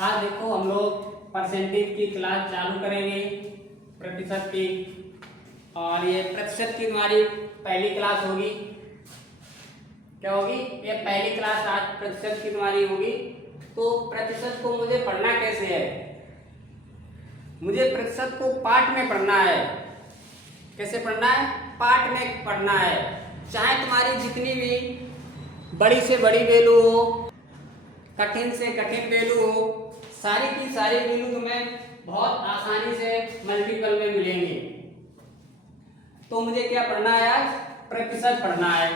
आज देखो हम लोग परसेंटेज की क्लास चालू करेंगे, प्रतिशत की। और ये प्रतिशत की हमारी पहली क्लास होगी। क्या होगी? ये पहली क्लास आज प्रतिशत की तुम्हारी होगी। तो प्रतिशत को मुझे पढ़ना कैसे है? मुझे प्रतिशत को पार्ट में पढ़ना है। कैसे पढ़ना है? पार्ट में पढ़ना है। चाहे तुम्हारी जितनी भी बड़ी से बड़ी वैल्यू हो, कठिन से कठिन वैल्यू हो, सारी की सारी वैल्यू तुम्हें बहुत आसानी से मल्टीपल में मिलेंगी। तो मुझे क्या पढ़ना है आज? प्रतिशत पढ़ना है।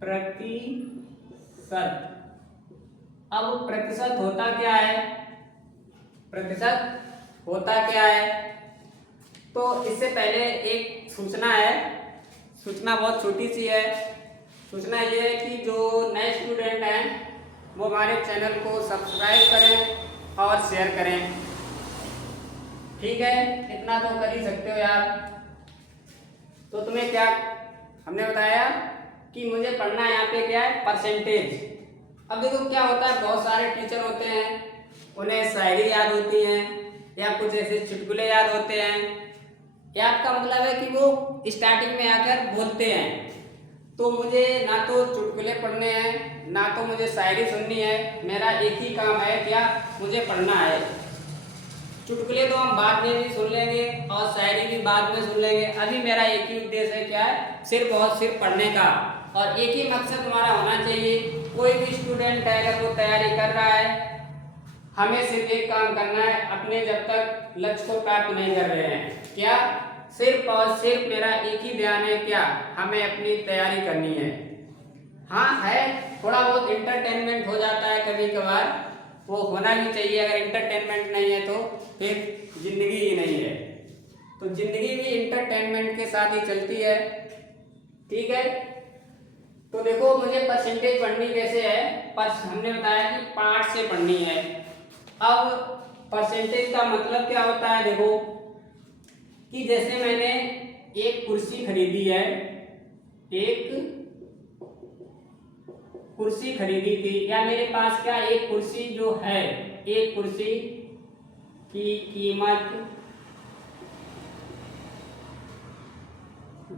प्रतिशत। अब प्रतिशत होता क्या है? प्रतिशत होता क्या है? तो इससे पहले एक सूचना है। सूचना बहुत छोटी सी है। सूचना ये है कि जो नए स्टूडेंट हैं वो हमारे चैनल को सब्सक्राइब करें और शेयर करें। ठीक है, इतना तो कर ही सकते हो यार। तो तुम्हें क्या हमने बताया कि मुझे पढ़ना है यहाँ पे क्या है? परसेंटेज। अब देखो क्या होता है, बहुत सारे टीचर होते हैं, उन्हें शायरी याद होती है या कुछ ऐसे चुटकुले याद होते हैं। याद का मतलब है कि वो स्टार्टिंग में आकर बोलते हैं। तो मुझे ना तो चुटकुले पढ़ने हैं, ना तो मुझे शायरी सुननी है। मेरा एक ही काम है, क्या? मुझे पढ़ना है। चुटकुले तो हम बाद में भी सुन लेंगे और शायरी भी बाद में सुन लेंगे। अभी मेरा एक ही उद्देश्य है, क्या है? सिर्फ और सिर्फ पढ़ने का। और एक ही मकसद तुम्हारा होना चाहिए। कोई भी स्टूडेंट है अगर वो तैयारी कर रहा है, हमें सिर्फ एक काम करना है, अपने जब तक लक्ष्य को प्राप्त नहीं कर रहे हैं, क्या? सिर्फ और सिर्फ मेरा एक ही ध्यान है, क्या? हमें अपनी तैयारी करनी है। हाँ है, थोड़ा बहुत इंटरटेनमेंट हो जाता है कभी कभार, वो होना भी चाहिए। अगर इंटरटेनमेंट नहीं है तो फिर जिंदगी ही नहीं है। तो जिंदगी भी इंटरटेनमेंट के साथ ही चलती है। ठीक है, तो देखो मुझे परसेंटेज पढ़नी कैसे है? हमने बताया कि पार्ट से पढ़नी है। अब परसेंटेज का मतलब क्या होता है? देखो कि जैसे मैंने एक कुर्सी खरीदी है, एक कुर्सी खरीदी थी, या मेरे पास क्या एक कुर्सी जो है, एक कुर्सी की कीमत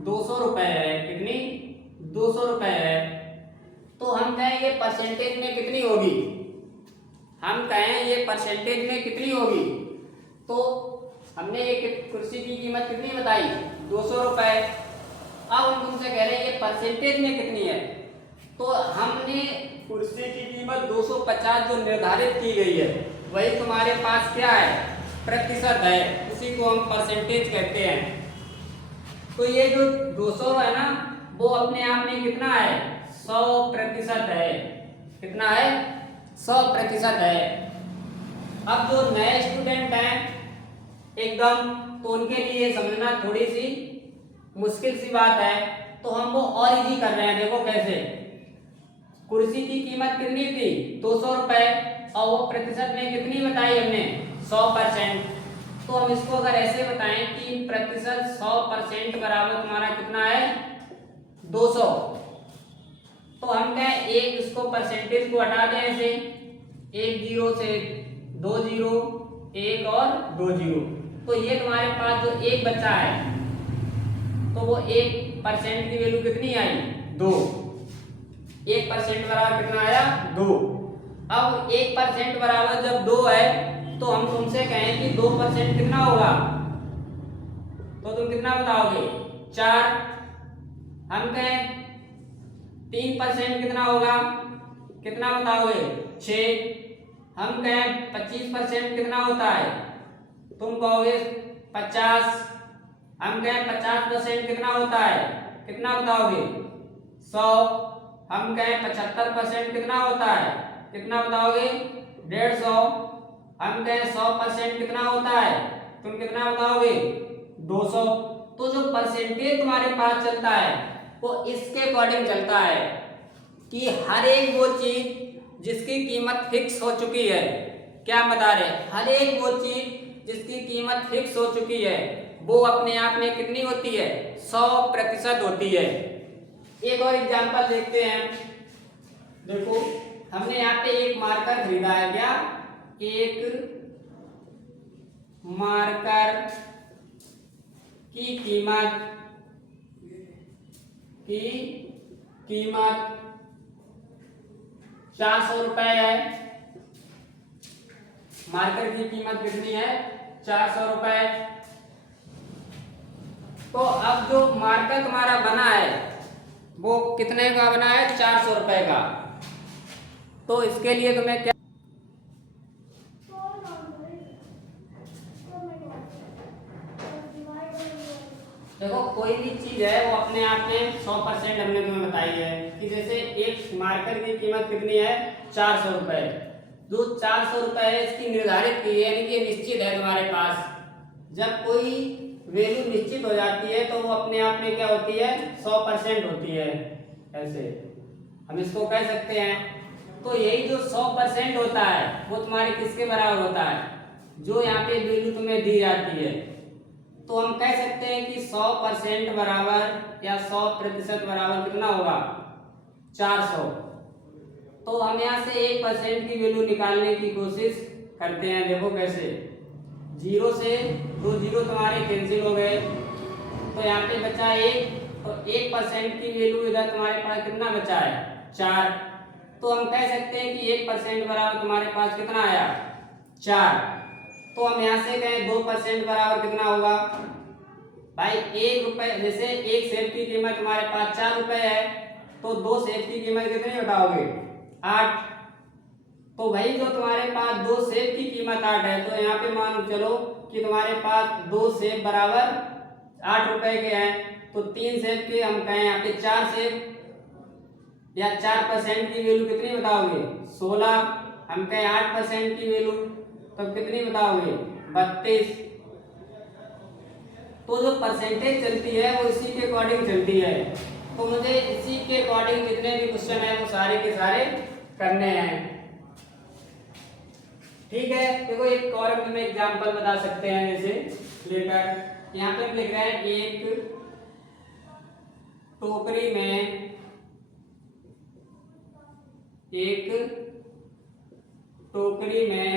200 रुपए है। कितनी? 200 रुपए है। तो हम कहें ये परसेंटेज में कितनी होगी? हम कहें ये परसेंटेज में कितनी होगी? तो हमने ये कुर्सी की कीमत कितनी बताई? 200 रुपए। अब हम तुमसे कह रहे हैं ये परसेंटेज में कितनी है? तो हमने कुर्सी की कीमत 250 जो निर्धारित की गई है, वही तुम्हारे पास क्या है? प्रतिशत है। उसी को हम परसेंटेज कहते हैं। तो ये जो 200 है ना, वो अपने आप में कितना है? 100% है। कितना है? 100% है। अब जो नए स्टूडेंट हैं एकदम, तो उनके लिए समझना थोड़ी सी मुश्किल सी बात है। तो हम वो और इजी कर रहे हैं। देखो कैसे? कुर्सी की कीमत कितनी थी? 200 रुपए, और वो प्रतिशत में कितनी बताई हमने? 100%। तो हम इसको अगर ऐसे बताएं कि प्रतिशत 100% बराबर तुम्हारा कितना है? 200। तो हम कहें एक इसको परसेंटेज को हटा दें ऐसे, एक जीरो से 2 जीरो, एक और 2 जीरो। तो ये तुम्हारे पास जो एक बचा है, तो वो 1% की वैल्यू कितनी आई? 2। 1% बराबर कितना आया? 2। अब 1% बराबर जब 2 है, तो हम तुमसे कहें कि 2% कितना होगा? तो तुम कितना बताओगे? 4। हम कहें 3% कितना होगा? कितना बताओगे? 6। हम कहें 25% कितना होता है? तुम कहोगे 50। हम कहें 50% कितना होता है? कितना बताओगे? 100। हम कहें 75% कितना होता है? कितना बताओगे? 150। हम कहें 100% कितना होता है? तुम कितना बताओगे? 200। तो जो परसेंटेज तुम्हारे पास चलता है वो इसके अकॉर्डिंग चलता है कि हर एक वो चीज जिसकी कीमत फिक्स हो चुकी है, क्या बता रहे? हर एक वो चीज जिसकी कीमत फिक्स हो चुकी है, वो अपने आप में कितनी होती है? 100% होती है। एक और एग्जांपल देखते हैं। देखो हमने यहाँ पे एक मार्कर खरीदा है, क्या? एक मार्कर की कीमत 400 रुपए है। मार्कर की कीमत कितनी है? 400 रुपए। तो अब जो मार्कर तुम्हारा बना है वो कितने का बना है? 400 रुपए का। तो इसके लिए तुम्हें क्या, देखो कोई भी चीज है वो अपने आप में 100% हमने तुम्हें बताई है कि जैसे एक मार्कर की कीमत कितनी है? 400 रुपए। जो 400 रुपए है इसकी निर्धारित की है, यानी कि निश्चित है तुम्हारे पास। जब कोई वैल्यू निश्चित हो जाती है तो वो अपने आप में क्या होती है? 100% होती है। ऐसे हम इसको कह सकते हैं। तो यही जो 100% होता है वो तुम्हारे किसके बराबर होता है? जो यहाँ पे वैल्यू तुम्हें दी जाती है। तो हम कह सकते हैं कि 100% बराबर या 100% बराबर कितना होगा? 400। तो हम यहाँ से 1% की वैल्यू निकालने की कोशिश करते हैं। देखो कैसे, 0 से 2 जीरो तुम्हारे कैंसिल हो गए, तो यहाँ पे बचा 1। तो 1% की वैल्यू इधर तुम्हारे पास कितना बचा है? 4। तो हम कह सकते हैं कि 1% बराबर तुम्हारे पास कितना आया? 4। तो हम यहाँ से कहें 2% बराबर कितना होगा? भाई 1 रुपए, जैसे एक सेब की कीमत तुम्हारे पास 4 रुपए है, तो 2 सेब की कीमत कितनी बताओगे? 8। तो भाई जो तुम्हारे पास 2 सेब की कीमत 8 है, तो यहाँ पे मान चलो कि तुम्हारे पास 2 सेब बराबर 8 रुपए के हैं। तो 3 सेब के हम कहें यहाँ पे 4 सेब, या 4% की वैल्यू कितनी बताओगे? 16। हम कहें 8% की वैल्यू, तब कितनी बताओगे? 32। तो जो परसेंटेज चलती है वो इसी के अकॉर्डिंग चलती है। तो मुझे इसी के अकॉर्डिंग जितने भी क्वेश्चन है वो सारे के सारे करने हैं। ठीक है, देखो एक और हम एग्जांपल बता सकते हैं। जैसे लेकर यहाँ पे हम लिख रहे हैं, एक टोकरी में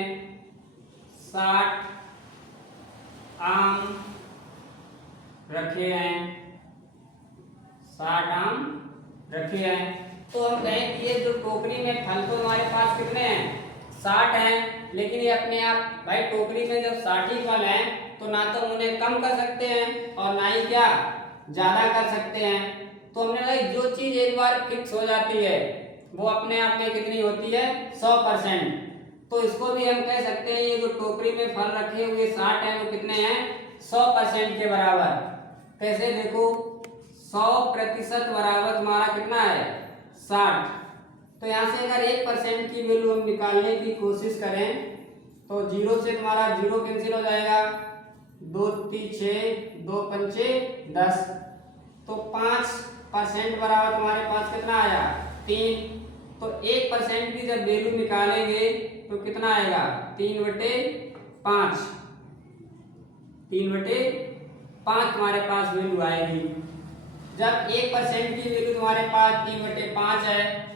60 आम रखे हैं। 60 आम रखे हैं। तो हम कहें कि ये जो टोकरी में फल तो हमारे पास कितने हैं? 60 हैं। लेकिन ये अपने आप, भाई टोकरी में जब 60 ही फल हैं तो ना तो उन्हें कम कर सकते हैं और ना ही क्या ज्यादा कर सकते हैं। तो हमने भाई जो चीज एक बार फिक्स हो जाती है वो अपने आप में कितनी होती है? 100%। तो इसको भी हम कह सकते हैं, ये जो टोकरी में फल रखे हुए 60 हैं वो कितने हैं? 100% के बराबर। कैसे? देखो 100% बराबर तुम्हारा कितना है? 60। तो यहाँ से अगर 1% की वैल्यू हम निकालने की कोशिश करें तो 0 से तुम्हारा 0 कैंसिल हो जाएगा, 2 3 6, 2 पंचे 10। तो 5% बराबर तुम्हारे पास कितना आया? 3। तो 1% की जब वैल्यू निकालेंगे तो कितना आएगा? 3/5। 3/5 तुम्हारे पास वैल्यू आएगी। जब 1% की वैल्यू तुम्हारे पास 3/5 है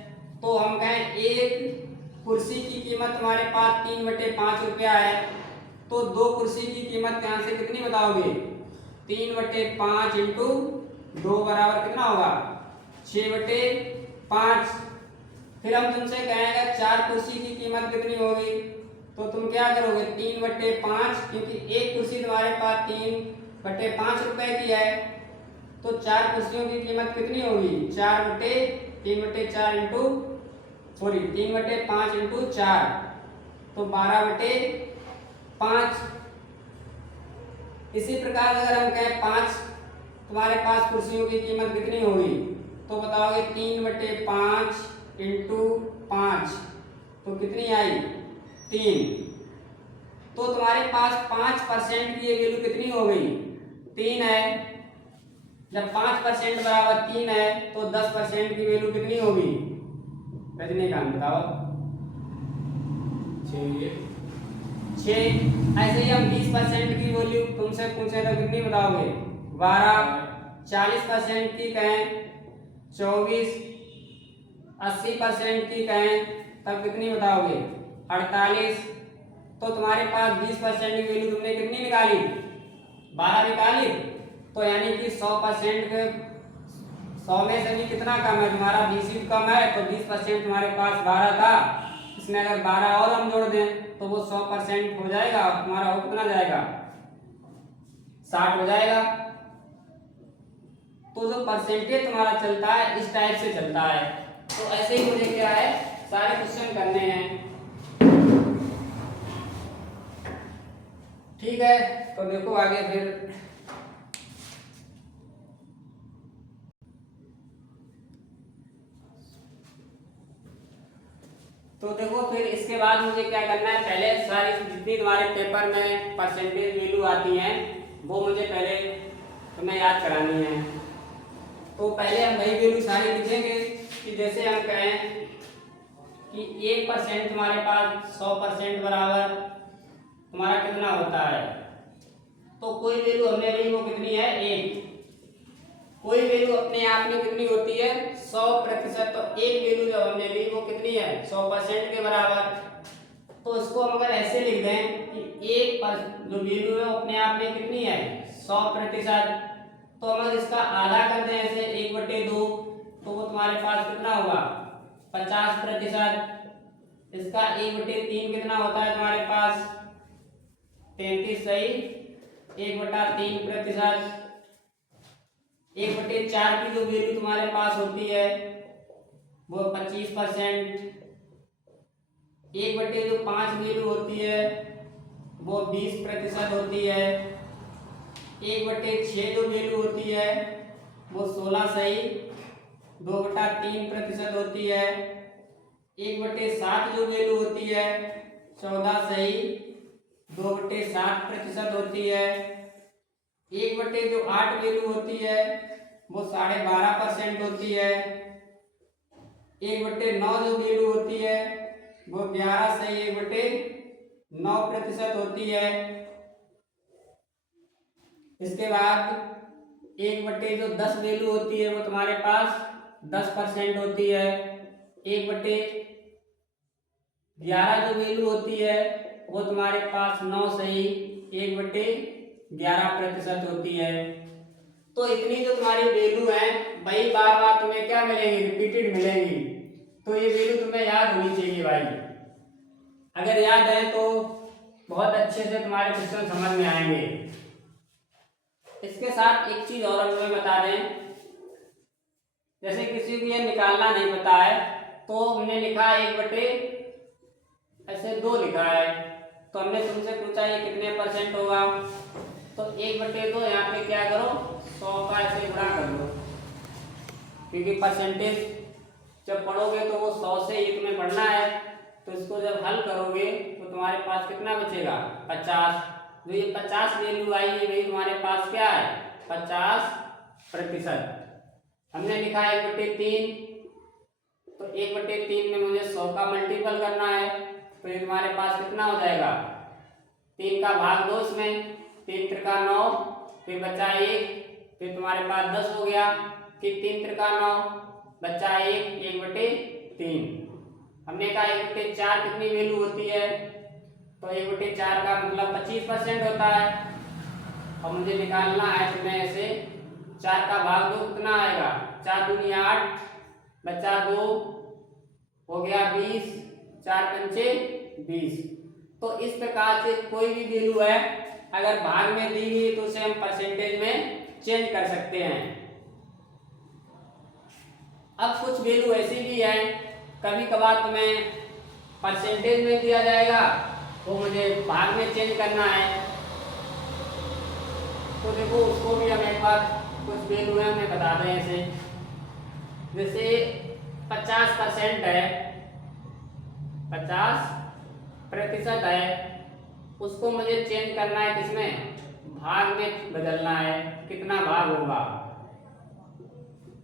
तो हम कहें एक कुर्सी की कीमत तुम्हारे पास 3/5 रुपया है। तो 2 कुर्सी की कीमत यहाँ से कितनी बताओगे? 3/5 इंटू 2 बराबर कितना होगा? 6/5। फिर हम तुमसे कहेंगे 4 कुर्सी की कीमत कितनी होगी? तो तुम क्या करोगे? 3/5, क्योंकि एक कुर्सी तुम्हारे पास 3/5 रुपए की है, तो 4 कुर्सियों की कीमत कितनी होगी? 3/4 इंटू 3/5 इंटू 4, तो 12/5। इसी प्रकार अगर हम कहें 5 तुम्हारे पास कुर्सियों की कीमत कितनी होगी, तो बताओगे 3/5 इंटू 5, तो कितनी आई? 3। तो तुम्हारे पास 5% की ये वैल्यू कितनी हो गई? 3 है। जब 5% बराबर 3 है तो 10% की वैल्यू कितनी होगी? रजनीकांत बताओ। 6। ऐसे ही हम 20% की वैल्यू तुमसे पूछे तो कितनी बताओगे? 12। 40% की कहें 24, 80% की कहें तब कितनी बताओगे? 48। तो तुम्हारे पास 20% की वैल्यू तुमने कितनी निकाली? 12 निकाली। तो यानी कि 100% के 100 में से भी कितना कम है तुम्हारा? 20 ही कम है। तो 20% तुम्हारे पास 12 था, इसमें अगर 12 और हम जोड़ दें तो वो 100% हो जाएगा और तुम्हारा हो कितना जाएगा? 60 हो जाएगा। तो जो परसेंटेज तुम्हारा चलता है इस टाइप से चलता है। तो ऐसे ही मुझे क्या है, सारे क्वेश्चन करने हैं। ठीक है, तो देखो आगे फिर। तो देखो फिर इसके बाद मुझे क्या करना है, पहले सारी जितनी तुम्हारे पेपर में परसेंटेज वैल्यू आती हैं वो मुझे पहले तुम्हें याद करानी है। तो पहले हम वही वैल्यू सारी लिखेंगे कि जैसे हम कहें कि 1% तुम्हारे पास 100% बराबर तुम्हारा कितना होता है। तो कोई वैल्यू हमने ली वो कितनी है? 1। कोई वैल्यू अपने आप में कितनी होती है? 100%। तो एक वैल्यू जब हमने ली वो कितनी है? 100% के बराबर। तो इसको हम अगर ऐसे लिख दें कि जो वैल्यू है वो अपने आप में कितनी है? 100%। तो अगर इसका आधा कर दें ऐसे 1/2, तो वो तुम्हारे पास कितना होगा? 50%। इसका 1/3 कितना होता है तुम्हारे पास? 33 सही। 1/3%। 1/4 की जो वैल्यू तुम्हारे पास होती है वो 25%। 1/5 वैल्यू होती है वो 20% होती है। 1/6 जो वैल्यू होती है वो 16 सही 2/3% होती है। 1/7 जो वैल्यू होती है 14 सही 2/7% होती है। 1/8 वैल्यू होती है वो 12.5% होती है। 1/9 जो वैल्यू होती है वो 11 सही 1/9% होती है। इसके बाद 1/10 वैल्यू होती है वो तुम्हारे पास 10% होती है। 1/11 जो वैल्यू होती है वो तुम्हारे पास 9 सही 1/11% होती है। तो इतनी जो तुम्हारी वैल्यू है वही बार बार तुम्हें क्या मिलेंगी? रिपीटेड मिलेंगी। तो ये वैल्यू तुम्हें याद होनी चाहिए भाई। अगर याद है तो बहुत अच्छे से तुम्हारे क्वेश्चन समझ में आएंगे। इसके साथ एक चीज और हम तुम्हें बता दें, जैसे किसी को ये निकालना नहीं पता है तो हमने लिखा 1/2 लिखा है। तो हमने तुमसे पूछा ये कितने % होगा? तो 1/2 यहाँ पे क्या करो 100 का ऐसे गुणा कर लो, क्योंकि परसेंटेज जब पढ़ोगे तो वो 100 से ही तुम्हें पढ़ना है। तो इसको जब हल करोगे तो तुम्हारे पास कितना बचेगा? 50। जो ये 50 वैल्यू आई है वही तुम्हारे पास क्या है? 50%। हमने लिखा 1/3। तो 1/3 में मुझे 100 का मल्टीपल करना है। तो ये तुम्हारे पास कितना हो जाएगा? 3 का भाग 2 इसमें 3 त्रिका 9 फिर बचा 1 फिर तुम्हारे पास 10 हो गया। फिर 3 त्रिका 9 बचा 1 1/3। हमने कहा 1/4 कितनी वैल्यू होती है? तो 1/4 का मतलब 25% होता है। और मुझे निकालना है तुम्हें ऐसे 4 का भाग 2 कितना आएगा? 4 दूनी 8 बचा 2 हो गया 20 4 पंचे 20। तो इस प्रकार से कोई भी वैल्यू है अगर भाग में दी गई तो उसे हम परसेंटेज में चेंज कर सकते हैं। अब कुछ वैल्यू ऐसी भी है कभी कभार तुम्हें परसेंटेज में दिया जाएगा वो मुझे भाग में चेंज करना है। तो देखो उसको भी हम एक बार कुछ वैल्यू है हमें बता दें ऐसे, जैसे 50% है 50% है उसको मुझे चेंज करना है किसमें? भाग में बदलना है। कितना भाग होगा?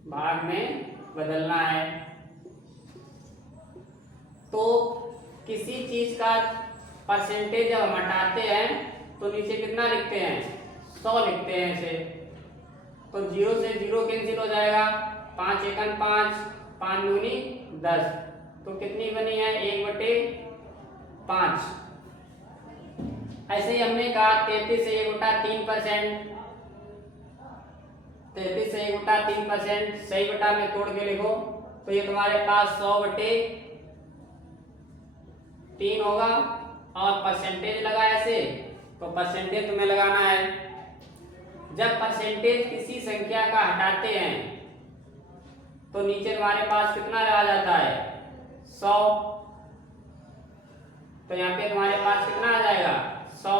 भाग में बदलना है। तो किसी चीज का परसेंटेज जब हम हटाते हैं तो नीचे कितना लिखते हैं? 100 लिखते हैं ऐसे। तो 0 से 0 कैंसिल हो जाएगा 5 एकम 5 5 दूनी 10 तो कितनी बनी है 1/5। ऐसे ही हमने कहा 33 से 1/3%, 33 से 1/3% सही बटा में तोड़ के लिखो तो ये तुम्हारे पास 100/3 होगा। और परसेंटेज लगा ऐसे, तो परसेंटेज तुम्हें लगाना है। जब परसेंटेज किसी संख्या का हटाते हैं तो नीचे तुम्हारे पास कितना रह जाता है 100। तो यहाँ पे तुम्हारे पास कितना आ जाएगा 100।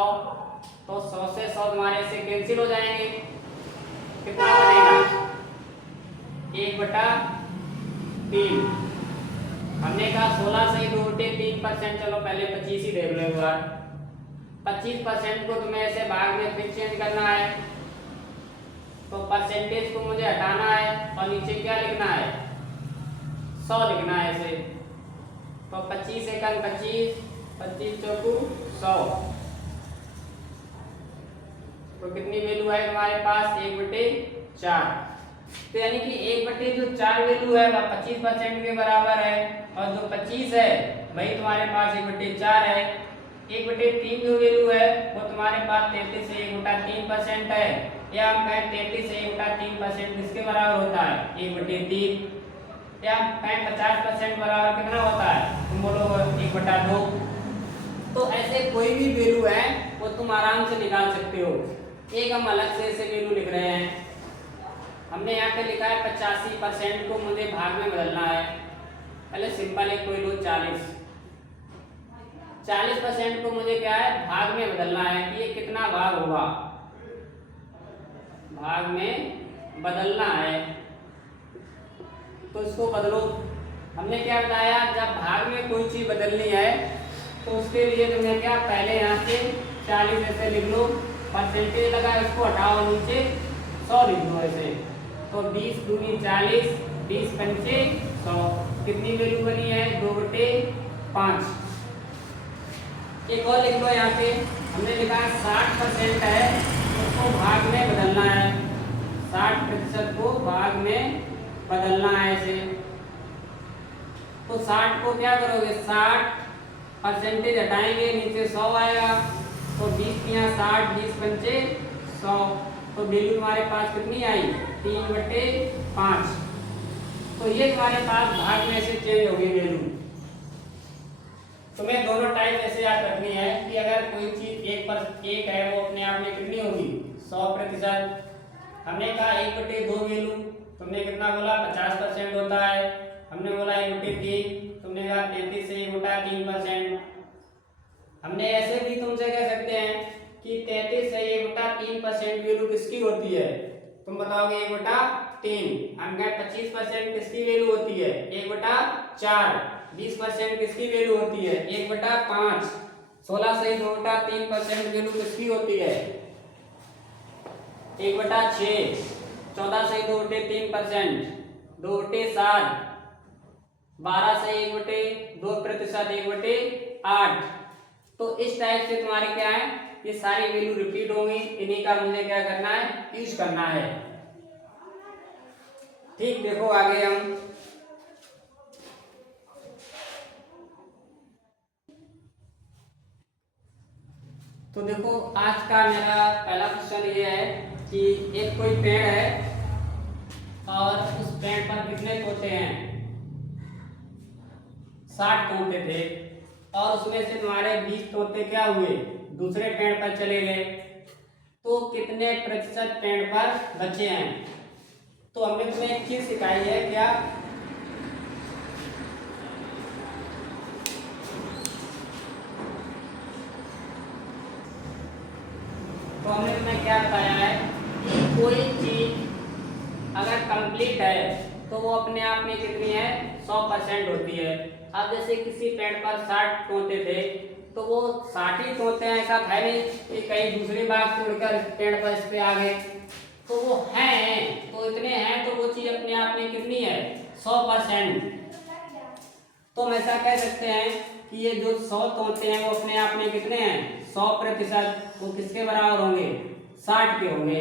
तो 100 से 100 तुम्हारे से कैंसिल हो जाएंगे, कितना बनेगा 1/3। हमने कहा 16 से 2/3%, चलो पहले 25 ही देख लो एक बार। 25% को तुम्हें ऐसे भाग में फिर चेंज करना है, तो परसेंटेज को मुझे हटाना है और नीचे क्या लिखना है 100 लिखना है ऐसे। तो 25 एकम 25, 25 चौकू 100। तो कितनी वैल्यू है तुम्हारे पास 1/4। तो यानी कि 1/4 वैल्यू है वह 25% के बराबर है, और जो 25 है वही तुम्हारे पास 1/4 है। 1/3 जो वैल्यू है वो तुम्हारे पास 33 से 1/3% है, या हम कहें 33 से 1/3% किसके बराबर होता है 1/3, या हम कहें 50% बराबर कितना होता है तुम बोलो 1/2। तो ऐसे कोई भी वैल्यू है वो तुम आराम से निकाल सकते हो। एक हम अलग से ऐसे वैल्यू लिख रहे हैं, हमने यहाँ पे लिखा है 85% को मुझे भाग में बदलना है। पहले सिंपल एक कोई लो 40% को मुझे क्या है भाग में बदलना है कि ये कितना भाग होगा, भाग में बदलना है। तो इसको बदलो। हमने क्या बताया, जब भाग में कोई चीज बदलनी है तो उसके लिए तुमने क्या पहले यहाँ से 40 ऐसे लिख लो, परसेंटेज लगा इसको हटाओ नीचे 100 लिख लो ऐसे। तो 20 दूनी 40, 20 पंचे 100, कितनी वैल्यू बनी है 2/5। एक और लिख लो यहाँ पे, हमने लिखा है 60% है उसको भाग में बदलना है, 60% को भाग में बदलना है ऐसे। तो 60 को क्या करोगे 60% हटाएंगे नीचे 100 आएगा, तो 20 यहाँ 60, 20 पंचे 100। तो वैल्यू तुम्हारे पास कितनी आई 3/5। तो ये तुम्हारे पास भाग में से चेंज होगी वैल्यू। तुम्हें दोनों टाइप ऐसे याद रखनी है कि अगर कोई चीज एक है वो अपने आप में कितनी होगी 100%। हमने कहा 1/2 वैल्यू, तुमने कितना बोला 50% होता है, हमने बोला 1/3, तुमने कहा 33 से 1/3%। हमने ऐसे भी तुमसे कह सकते हैं कि 33 से 1/3% वैल्यू किसकी होती है, तुम बताओगे 1/3। हम कहें 25% किसकी वैल्यू होती है 1/4, 20% किसकी वैल्यू होती है 1/5, 16 से 2/3% वैल्यू किसकी होती है 1/6, 14 से 2/3%, 2/7, 12 से 1/2%, 1/8। तो इस टाइप से तुम्हारे क्या है ये सारी वैल्यू रिपीट होंगी, इन्हीं का मुझे क्या करना है यूज करना है। ठीक, देखो आगे हम तो देखो आज का मेरा पहला क्वेश्चन ये है कि एक कोई पेड़ है और उस पेड़ पर कितने तोते हैं 60 तोते थे, और उसमें से तुम्हारे 20 तोते क्या हुए दूसरे पेड़ पर चले गए, तो कितने प्रतिशत पेड़ पर बचे हैं। तो हमने तुम्हें एक चीज सिखाई है क्या, तो हमने तुम्हें क्या बताया है कि कोई चीज अगर कंप्लीट है तो वो अपने आप में कितनी है 100% होती है। अब जैसे किसी पेड़ पर 60 तोते थे तो वो 60 ही तोते हैं, ऐसा है नहीं कि कहीं दूसरी बाग तोड़कर पेड़ पर इस पे आ गए, तो वो हैं, तो इतने हैं तो वो चीज अपने आप में कितनी है 100%। तो हम ऐसा कह सकते हैं कि ये जो 100 तोते हैं वो अपने आप में कितने हैं 100%, वो किसके बराबर होंगे 60 के होंगे।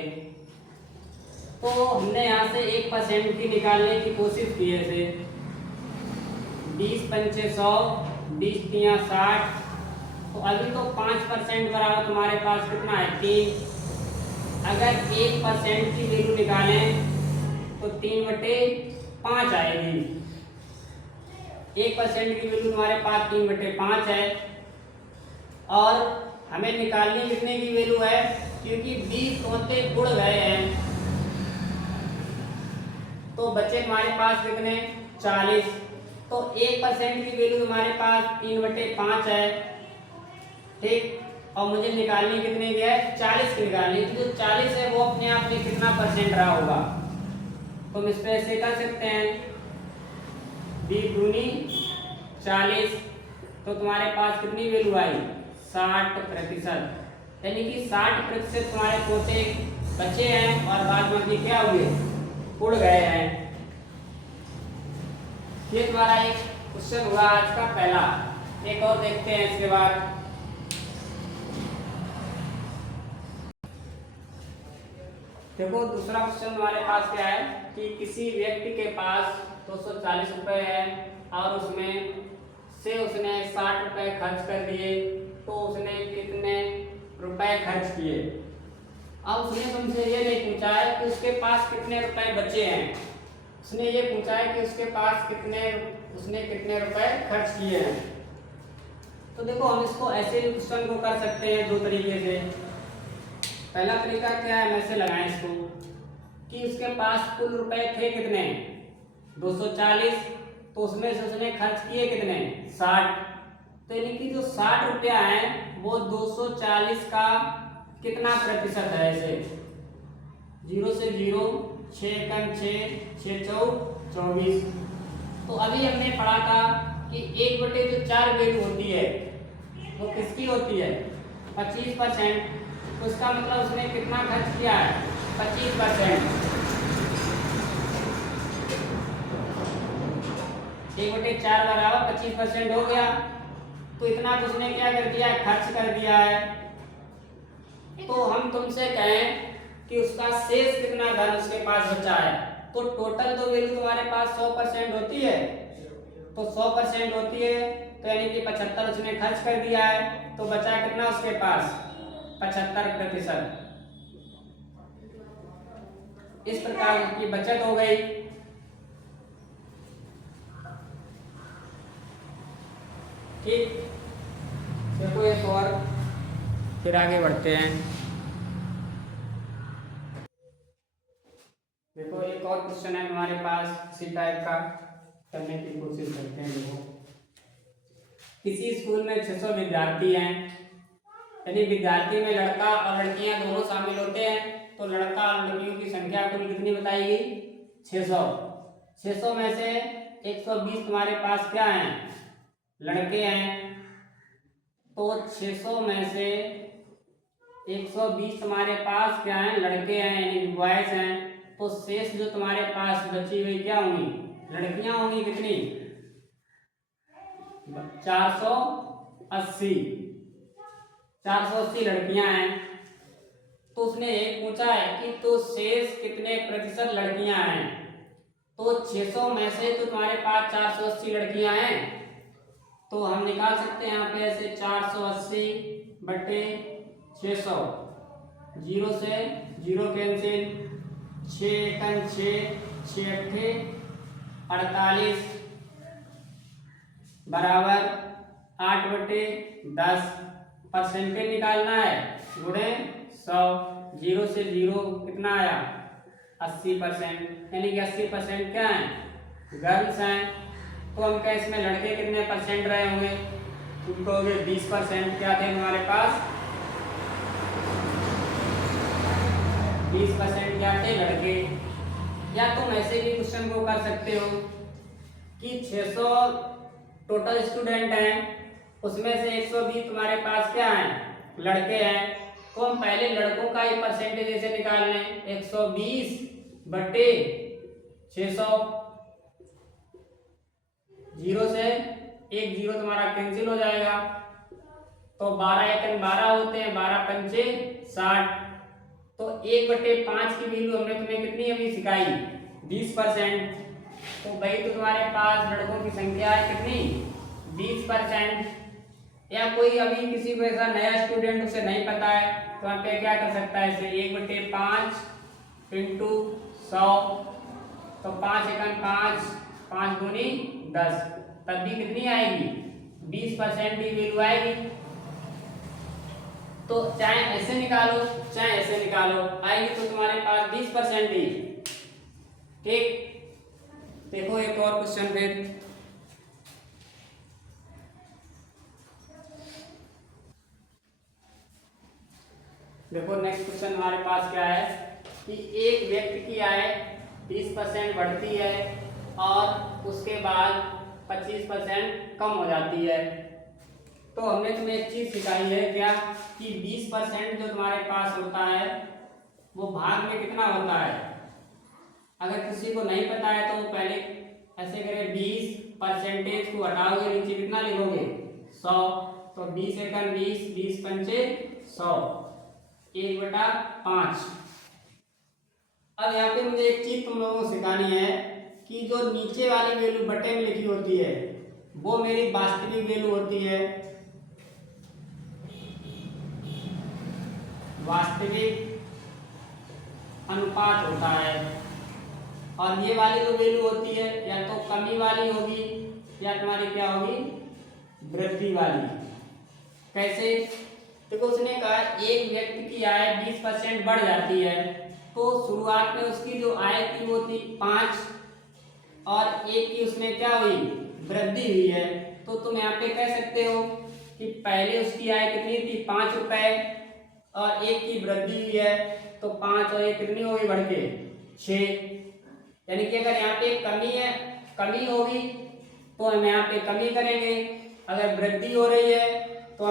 तो हमने यहाँ से 1% की निकालने की कोशिश की है, 20 पंचे 100, 20 तियां 60। तो अभी तो 5% बराबर तुम्हारे पास कितना है 3। अगर 1% की वैल्यू निकालें तो 3/5 आएगी। 1% की वैल्यू तुम्हारे पास 3/5 है। और हमें निकालनी कितने की वैल्यू है, क्योंकि 20 तोते उड़ गए हैं तो बचे तुम्हारे पास कितने 40। तो 1% की वैल्यू तुम्हारे पास 3/5 है, ठीक। और मुझे निकालनी कितने की है 40 की निकालनी। तो जो 40 है वो अपने आप में कितना परसेंट रहा होगा, तो हम इस पे ऐसे कर सकते हैं 20 दूनी 40। तो तुम्हारे पास कितनी वैल्यू आई 60%। यानी कि 60% तुम्हारे तोते बचे हैं और बाद में क्या हुए उड़ गए हैं। ये तुम्हारा एक क्वेश्चन हुआ आज का पहला। एक और देखते हैं इसके बाद। देखो दूसरा क्वेश्चन हमारे पास क्या है कि किसी व्यक्ति के पास 240 रुपए है और उसमें से उसने 60 रुपए खर्च कर दिए, तो उसने कितने रुपए खर्च किए। अब उसने तुमसे ये नहीं पूछा है कि उसके पास कितने रुपए बचे हैं, उसने ये पूछा है कि उसके पास उसने कितने रुपए खर्च किए हैं। तो देखो हम इसको ऐसे भी क्वेश्चन को कर सकते हैं दो तरीके से। पहला तरीका क्या है, हम ऐसे लगाएं इसको कि उसके पास कुल रुपए थे कितने 240, तो उसमें से उसने खर्च किए कितने 60। तो यानी कि जो 60 रुपया है वो 240 का कितना प्रतिशत है। ऐसे 0 से 0, 6 कम 6, 6 चौक 24। तो अभी हमने पढ़ा था कि 1/4 वैल्यू होती है वो किसकी होती है 25%। उसका मतलब उसने कितना खर्च किया है 25%। 1/4 बराबर 25% हो गया। तो इतना तो उसने क्या कर दिया है खर्च कर दिया है। तो हम तुमसे कहें कि उसका शेष कितना धन उसके पास बचा है, तो टोटल तो वैल्यू तुम्हारे पास 100% होती है। तो 100% होती है तो यानी कि 75 उसने खर्च कर दिया है, तो बचा कितना उसके पास 75%। इस प्रकार की बचत हो गई। ठीक, देखो एक और फिर आगे बढ़ते हैं। देखो एक और क्वेश्चन है हमारे पास इसी टाइप का, करने की कोशिश करते हैं। देखो किसी स्कूल में 600 विद्यार्थी हैं, यदि विद्यार्थी में लड़का और लड़कियां दोनों शामिल होते हैं तो लड़का और लड़कियों की संख्या कुल कितनी बताई गई 600। 600 में से 120 तुम्हारे पास क्या हैं लड़के हैं। तो 600 में से 120 तुम्हारे पास क्या हैं लड़के हैं यानी बॉयज हैं। तो शेष जो तुम्हारे पास बची हुई क्या होंगी लड़कियां होंगी कितनी 480। 480 लड़कियां हैं। तो उसने एक पूछा है कि तो शेष कितने प्रतिशत लड़कियां हैं। तो 600 में से तो तुम्हारे पास 480 लड़कियां हैं, तो हम निकाल सकते हैं यहाँ पे ऐसे 480 बटे 600। 0 से 0 कैंसिल, 6 एकम 6, 6 अट्ठे 48 बराबर 8/10। परसेंटेज निकालना है गुणे 100। 0 से 0 कितना आया 80%, यानी कि 80% क्या है गर्ल्स हैं। तो हम क्या इसमें लड़के कितने परसेंट रहे होंगे, तुम कहोगे 20%। क्या थे हमारे पास 20% क्या थे लड़के। या तुम ऐसे भी क्वेश्चन को कर सकते हो कि 600 टोटल स्टूडेंट हैं, उसमें से 120 तुम्हारे पास क्या हैं लड़के हैं। तो हम पहले लड़कों का ही परसेंटेज ऐसे निकाल लें 120 बटे 600। 0 से 1 0 तुम्हारा कैंसिल हो जाएगा। तो 12 एकम 12 होते हैं, 12 पंचे 60। तो 1/5 की वैल्यू हमने तुम्हें कितनी अभी सिखाई 20%। तो भाई तो तुम्हारे पास लड़कों की संख्या है कितनी 20%। या कोई अभी किसी को ऐसा नया स्टूडेंट उसे नहीं पता है तो यहाँ पे क्या कर सकता है इसे 1/5 इंटू 100, तो 5 एकम 5, 5 दूनी 10, तब भी कितनी आएगी 20% ही वैल्यू आएगी। तो चाहे ऐसे निकालो चाहे ऐसे निकालो आएगी तो तुम्हारे पास 20% ही। ठीक, देखो एक और क्वेश्चन फिर। देखो नेक्स्ट क्वेश्चन हमारे पास क्या है कि एक व्यक्ति की आय 20% बढ़ती है और उसके बाद 25% कम हो जाती है। तो हमने तुम्हें एक चीज सिखाई है क्या कि 20% जो तुम्हारे पास होता है वो भाग में कितना होता है। अगर किसी को नहीं पता है तो पहले ऐसे करें 20% को हटाओगे नीचे कितना लिखोगे 100, तो 20 एकम 20, 20 पंचे 100, 1/5। अब यहाँ पे मुझे एक चीज तुम लोगों को सिखानी है कि जो नीचे वाली वैल्यू बटे में लिखी होती है वो मेरी वास्तविक वैल्यू होती है, वास्तविक अनुपात होता है। और ये वाली जो वैल्यू होती है या तो कमी वाली होगी या तुम्हारी क्या होगी वृद्धि वाली। कैसे, देखो उसने कहा एक व्यक्ति की आय 20% बढ़ जाती है तो शुरुआत में उसकी जो आय थी वो थी 5 और एक की उसमें क्या हुई वृद्धि हुई है। तो तुम यहाँ पे कह सकते हो कि पहले उसकी आय कितनी थी 5 रुपए और एक की वृद्धि हुई है तो 5 और एक कितनी होगी बढ़ के 6। यानी कि अगर यहाँ पे कमी है कमी होगी तो हम यहाँ पे कमी करेंगे, अगर वृद्धि हो रही है तो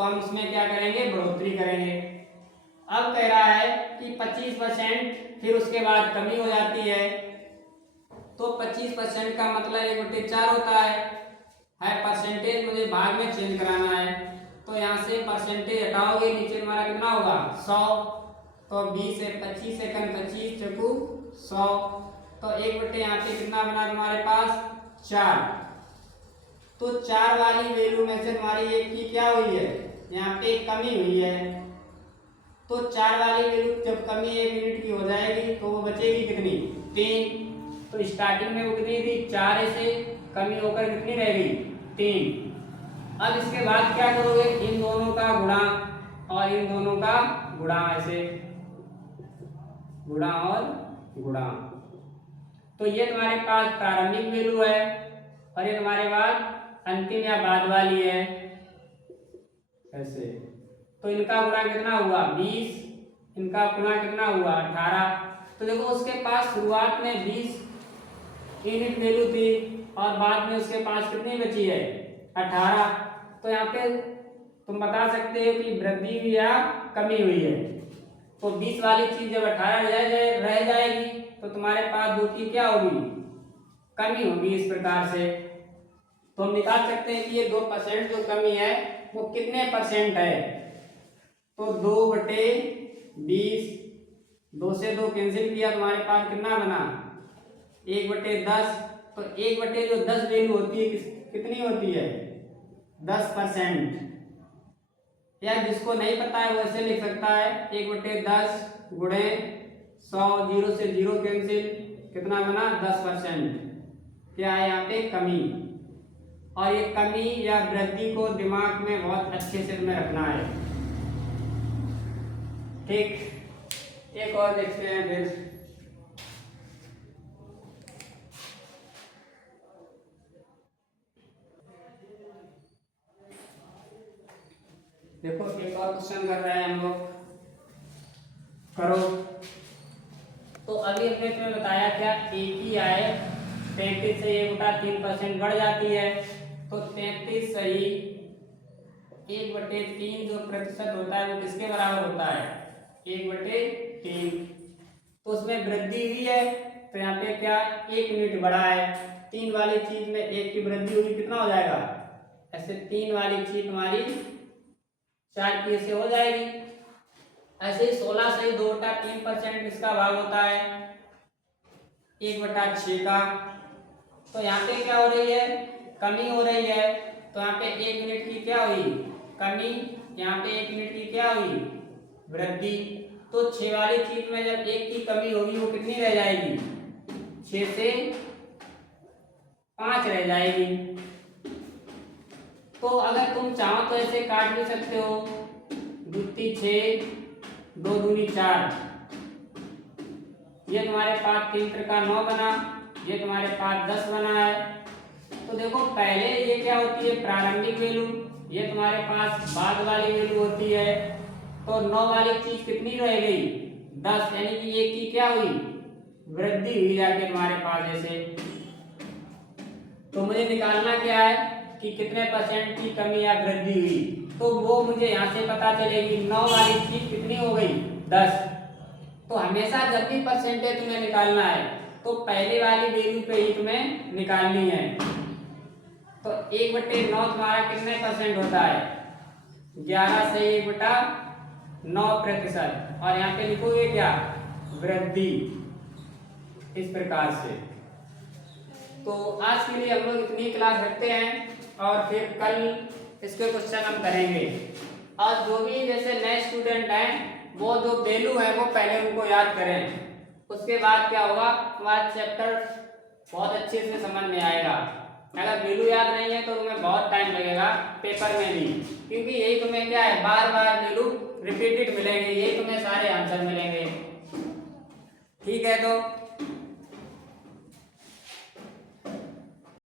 हम इसमें क्या करेंगे बढ़ोतरी करेंगे। अब कह रहा है कि 25% फिर उसके बाद कमी हो जाती है तो 25% का मतलब 1/4 होता है परसेंटेज मुझे भाग में चेंज कराना है। तो यहाँ से परसेंटेज हटाओगे नीचे हमारा कितना होगा 100, तो 20 से 25 सेकंड 25 चकू 100, तो 1/, यहाँ पे कितना बना तुम्हारे पास 4। तो 4 वाली वैल्यू में से तुम्हारी एक की क्या हुई है यहाँ पे कमी हुई है। तो 4 वाली वैल्यू जब कमी 1 यूनिट की हो जाएगी तो वो बचेगी कितनी 3। तो स्टार्टिंग में वो कितनी थी 4 से कमी होकर कितनी रहेगी 3। अब इसके बाद क्या करोगे इन दोनों का गुणा और इन दोनों का गुणा, ऐसे गुणा और गुणा। तो ये तुम्हारे पास प्रारंभिक वैल्यू है और ये तुम्हारे पास अंतिम या बाद वाली है ऐसे। तो इनका गुणा कितना हुआ 20, इनका गुणा कितना हुआ 18। तो देखो उसके पास शुरुआत में 20 यूनिट वैल्यू थी और बाद में उसके पास कितनी बची है 18। तो यहाँ पे तुम बता सकते हो कि वृद्धि हुई या कमी हुई है। तो 20 वाली चीज जब 18 रह जाएगी तो तुम्हारे पास 2 की क्या होगी कमी होगी इस प्रकार से। तो हम निकाल सकते हैं कि ये 2% जो कमी है वो कितने परसेंट है। तो 2/20, 2 से 2 कैंसिल किया तुम्हारे पास कितना बना 1/10। तो 1/10 जो 10 वैल्यू होती है कितनी होती है 10%। या जिसको नहीं पता है वो ऐसे लिख सकता है 1/10 गुणे 100, 0 से 0 कैंसिल कितना बना 10%। क्या है यहाँ पे कमी। और ये कमी या वृद्धि को दिमाग में बहुत अच्छे से में रखना है। ठीक, एक और देखते हैं फिर। देखो एक और क्वेश्चन कर रहे हैं हम लोग, करो। तो अभी हमने तुम्हें बताया क्या एक ही आय 33 से 1/3% बढ़ जाती है। तो 33 सही 1/3 जो प्रतिशत होता है वो किसके बराबर होता है 1/3। तो उसमें वृद्धि हुई है तो यहाँ पे क्या 1 यूनिट बढ़ा है। 3 वाली चीज में 1 की वृद्धि होगी कितना हो जाएगा ऐसे 3 वाली चीज हमारी 4 की से हो जाएगी। ऐसे ही 16 से 2/3% इसका भाग होता है 1/6 का। तो यहाँ पे क्या हो रही है, कमी हो रही है। तो यहाँ पे 1 मिनट की क्या हुई, कमी, यहाँ पे 1 मिनट की क्या हुई, वृद्धि। तो 6 वाली चीज में जब 1 की कमी होगी वो कितनी रह जाएगी, 6 से 5 रह जाएगी। तो अगर तुम चाहो तो ऐसे काट भी सकते हो, 2 × 6, 2 दूनी 4। ये तुम्हारे पास 3 का 9 बना, ये तुम्हारे पास 10 बना है। तो देखो पहले ये क्या होती है, प्रारंभिक वैल्यू, ये तुम्हारे पास बाद वाली वैल्यू होती है। तो 9 वाली चीज कितनी रह गई, 10, यानी कि ये की क्या हुई, वृद्धि हुई जाके तुम्हारे पास ऐसे। तो मुझे निकालना क्या है कि कितने % की कमी या वृद्धि हुई। तो वो मुझे यहाँ से पता चलेगी, 9 वाली चीज कितनी हो गई, 10। तो हमेशा जब भी परसेंटेज तुम्हें निकालना है तो पहले वाली वैल्यू पे ही तुम्हें निकालनी है। तो 1/9 तुम्हारा कितने % होता है, 11 से 1/9%। और यहाँ पे लिखोगे क्या, वृद्धि, इस प्रकार से। तो आज के लिए हम लोग इतनी क्लास रखते हैं और फिर कल इसके क्वेश्चन हम करेंगे। और जो भी जैसे नए स्टूडेंट हैं वो जो वैल्यू है वो पहले उनको याद करें, उसके बाद क्या होगा, तुम्हारा चैप्टर बहुत अच्छे से समझ में आएगा। अगर वैल्यू याद नहीं है तो तुम्हें बहुत टाइम लगेगा पेपर में भी, क्योंकि यही तुम्हें क्या है, बार बार वैल्यू रिपीटेड मिलेंगे, यही तुम्हें सारे आंसर मिलेंगे। ठीक है, तो